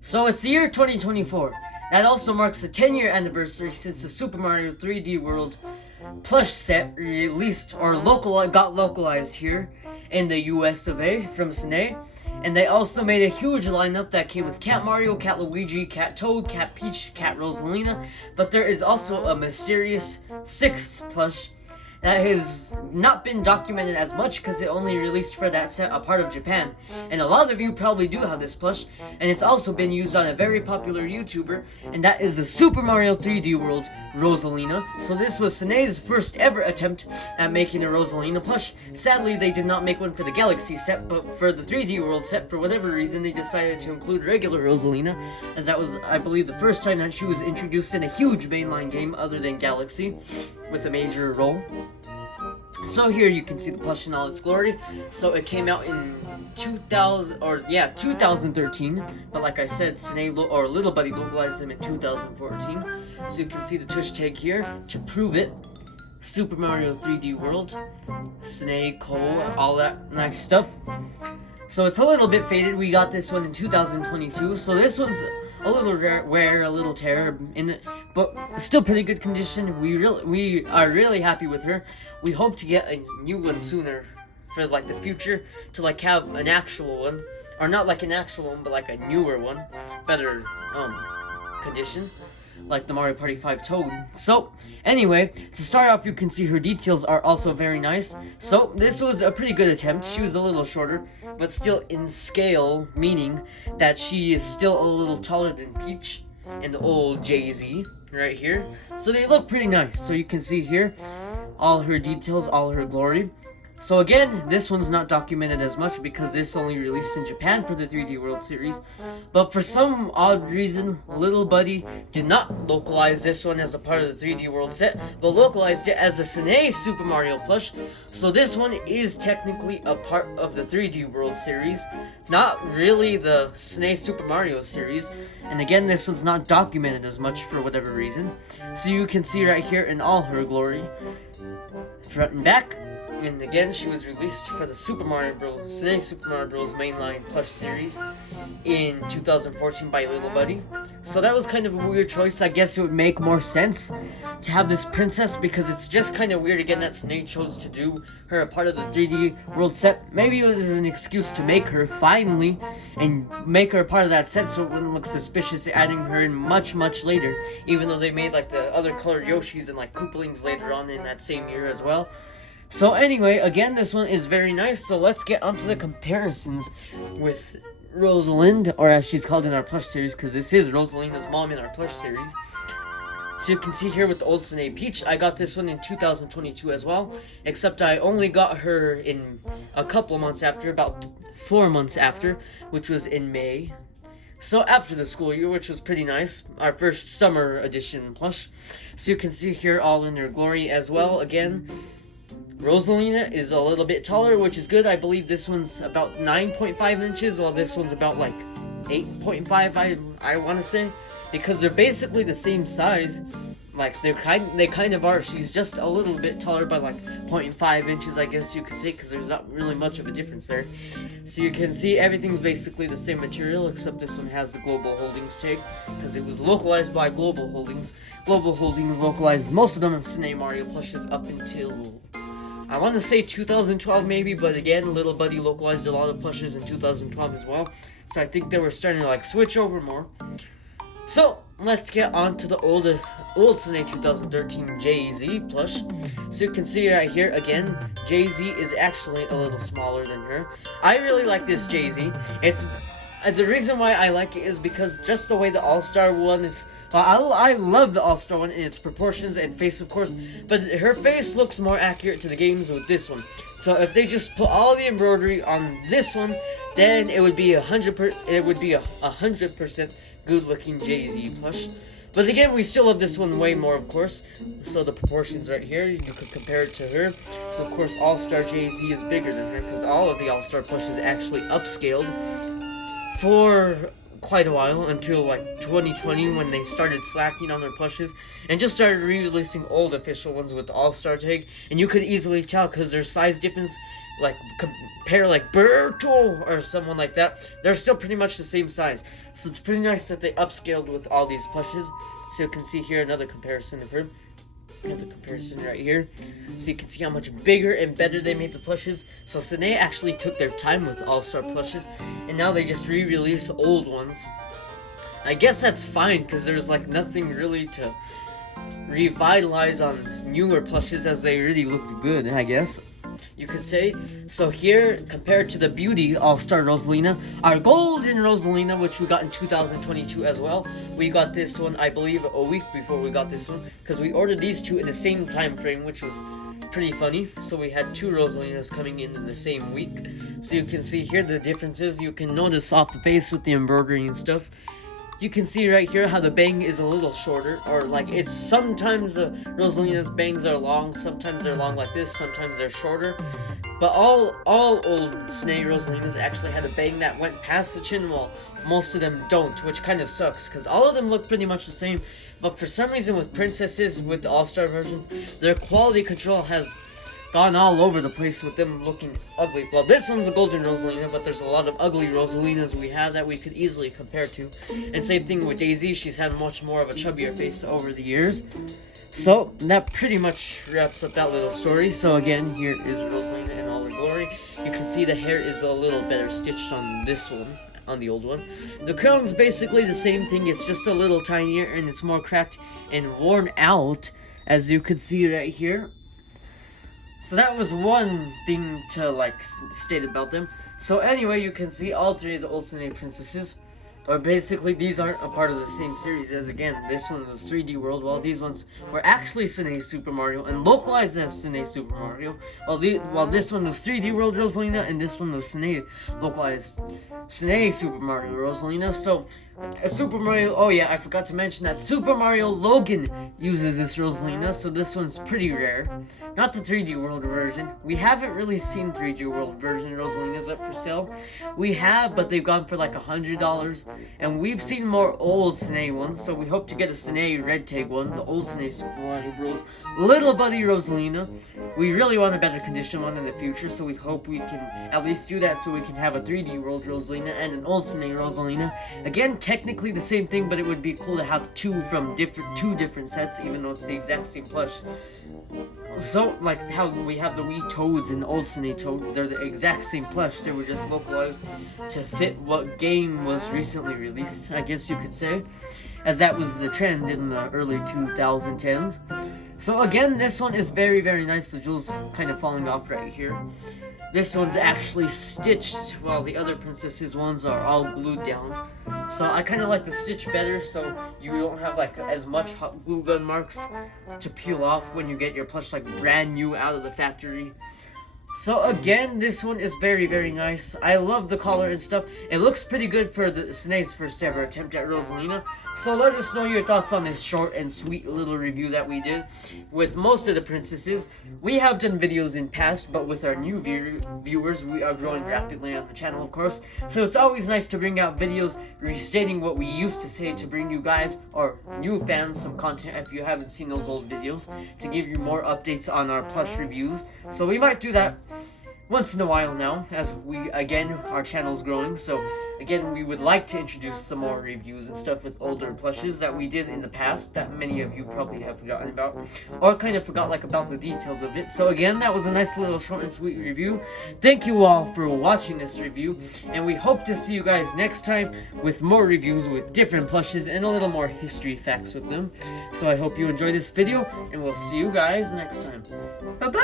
So it's the year 2024. That also marks the 10-year anniversary since the Super Mario 3D World plush set released or got localized here in the US of A from Sanei. And they also made a huge lineup that came with Cat Mario, Cat Luigi, Cat Toad, Cat Peach, Cat Rosalina. But there is also a mysterious 6th plush that has not been documented as much because it only released for that set a part of Japan. And a lot of you probably do have this plush, and it's also been used on a very popular YouTuber, and that is the Super Mario 3D World Rosalina. So this was Sanei's first ever attempt at making a Rosalina plush. Sadly, they did not make one for the Galaxy set, but for the 3D World set, for whatever reason, they decided to include regular Rosalina, as that was, I believe, the first time that she was introduced in a huge mainline game other than Galaxy, with a major role. So here you can see the plush in all its glory. So it came out in 2013. But like I said, Sanei or Little Buddy localized them in 2014. So you can see the tush tag here to prove it. Super Mario 3D World, Sanei, all that nice stuff. So it's a little bit faded. We got this one in 2022. So this one's a little wear, a little tear in it, but still pretty good condition. We are really happy with her. We hope to get a new one sooner for like the future, to like have an actual one, or not like an actual one, but like a newer one, better condition, like the Mario Party 5 Toad. So anyway, to start off, you can see her details are also very nice. So this was a pretty good attempt. She was a little shorter, but still in scale, meaning that she is still a little taller than Peach and the old Jay-Z right here. So they look pretty nice. So you can see here all her details, all her glory. So again, this one's not documented as much because this only released in Japan for the 3D World Series. But for some odd reason, Little Buddy did not localize this one as a part of the 3D World set, but localized it as a Sanei Super Mario plush. So this one is technically a part of the 3D World Series, not really the Sanei Super Mario series. And again, this one's not documented as much for whatever reason. So you can see right here in all her glory, front and back. And again, she was released for the Super Mario Bros. Sanei Super Mario Bros. Mainline plush series in 2014 by Little Buddy. So that was kind of a weird choice. I guess it would make more sense to have this princess, because it's just kind of weird again that Sanei chose to do her a part of the 3D World set. Maybe it was an excuse to make her finally and make her a part of that set so it wouldn't look suspicious adding her in much later, even though they made like the other colored Yoshis and like Koopalings later on in that same year as well. So anyway, again, this one is very nice, so let's get onto the comparisons with Rosalind, or as she's called in our plush series, because this is Rosalina's mom in our plush series. So you can see here with the old Sanei Peach, I got this one in 2022 as well, except I only got her in a couple of months after, about 4 months after, which was in May. So after the school year, which was pretty nice, our first summer edition plush. So you can see here all in their glory as well. Again, Rosalina is a little bit taller, which is good. I believe this one's about 9.5 inches, while this one's about like 8.5, I want to say, because they're basically the same size. Like they kind of are. She's just a little bit taller by like 0.5 inches, I guess you could say, because there's not really much of a difference there. So you can see everything's basically the same material, except this one has the Global Holdings tag, because it was localized by Global Holdings. Global Holdings localized most of them of Sanei Mario plushes up until, I want to say 2012 maybe, but again, Little Buddy localized a lot of plushes in 2012 as well. So I think they were starting to like switch over more. So let's get on to the old Sanei 2013 Jay-Z plush. So you can see right here again, Jay-Z is actually a little smaller than her. I really like this Jay-Z. It's the reason why I like it is because just the way the All-Star one. I love the All-Star one in its proportions and face, of course, but her face looks more accurate to the games with this one. So if they just put all the embroidery on this one, then it would be 100% good-looking Jay-Z plush. But again, we still love this one way more, of course. So the proportions right here, you could compare it to her. So of course, All-Star Jay-Z is bigger than her because all of the All-Star plushes actually upscaled for quite a while until like 2020 when they started slacking on their plushes and just started re-releasing old official ones with the All-Star tag, and you could easily tell because their size difference, like compare like Berto or someone like that, they're still pretty much the same size. So it's pretty nice that they upscaled with all these plushes. So you can see here another comparison of her. We have the comparison right here, so you can see how much bigger and better they made the plushes. So Sanei actually took their time with All-Star plushes, and now they just re-release old ones. I guess that's fine, because there's like nothing really to revitalize on newer plushes, as they really looked good, I guess you could say. So here, compared to the Beauty All-Star Rosalina, our Golden Rosalina, which we got in 2022 as well, we got this one, I believe, a week before we got this one, because we ordered these two in the same time frame, which was pretty funny. So we had two Rosalinas coming in the same week. So you can see here the differences. You can notice off the face with the embroidery and stuff. You can see right here how the bang is a little shorter, or like it's sometimes the Rosalina's bangs are long, sometimes they're long like this, sometimes they're shorter. But all old Sanei Rosalinas actually had a bang that went past the chin, while most of them don't, which kind of sucks because all of them look pretty much the same. But for some reason with princesses, with the All-Star versions, their quality control has gone all over the place with them looking ugly. Well, this one's a Golden Rosalina, but there's a lot of ugly Rosalinas we have that we could easily compare to. And same thing with Daisy, she's had much more of a chubbier face over the years. So, that pretty much wraps up that little story. So again, here is Rosalina in all her glory. You can see the hair is a little better stitched on this one, on the old one. The crown's basically the same thing, it's just a little tinier and it's more cracked and worn out, as you could see right here. So that was one thing to like state about them. So anyway, you can see all three of the old Sanei princesses, or basically these aren't a part of the same series, as again, this one was 3D World, while these ones were actually Sanei Super Mario and localized as Sanei Super Mario, while this one was 3D World Rosalina and this one was Sanei localized Sanei Super Mario Rosalina. So Super Mario, oh yeah, I forgot to mention that Super Mario Logan uses this Rosalina, so this one's pretty rare. Not the 3D World version. We haven't really seen 3D World version Rosalinas up for sale. We have, but they've gone for like $100, and we've seen more old Sanei ones, so we hope to get a Sanei Red Tag one, the old Sanei Super Mario Bros. Little Buddy Rosalina. We really want a better condition one in the future, so we hope we can at least do that so we can have a 3D World Rosalina and an old Sanei Rosalina. Again, technically the same thing, but it would be cool to have two from two different sets, even though it's the exact same plush. So, like how we have the wee Toads and the old Sanei Toad, they're the exact same plush, they were just localized to fit what game was recently released, I guess you could say, as that was the trend in the early 2010s. So again, this one is very, very nice. The jewels kind of falling off right here. This one's actually stitched, while the other princesses ones are all glued down. So I kind of like the stitch better, so you don't have like as much hot glue gun marks to peel off when you get your plush like brand new out of the factory. So again, this one is very, very nice. I love the collar and stuff. It looks pretty good for the Sanei's first ever attempt at Rosalina. So let us know your thoughts on this short and sweet little review that we did with most of the princesses. We have done videos in past, but with our new viewers, we are growing rapidly on the channel, of course. So it's always nice to bring out videos restating what we used to say to bring you guys, or new fans, some content if you haven't seen those old videos, to give you more updates on our plush reviews. So we might do that once in a while now, as our channel's growing. So again, we would like to introduce some more reviews and stuff with older plushes that we did in the past that many of you probably have forgotten about, or kind of forgot like about the details of it. So again, that was a nice little short and sweet review. Thank you all for watching this review, and we hope to see you guys next time with more reviews with different plushes and a little more history facts with them. So I hope you enjoyed this video, and we'll see you guys next time. Bye bye.